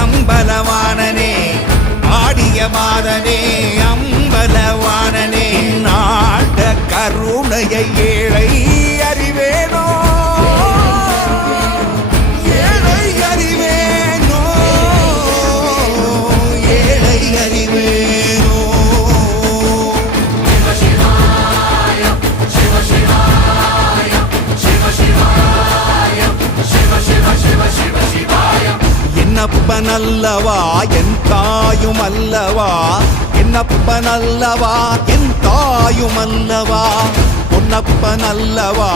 அம்பலவாணனே ஆடிய மாதனே அம்பலவாணனே நாட கருணையை ஏழை அறிவேனோ ஏழை அறிவேனோ ஏழை அறிவேனோ என்னப்பனல்லவா என் தாயும் அல்லவா என்னப்பனல்லவா என் தாயும் அல்லவா பொன்னப்பனல்லவா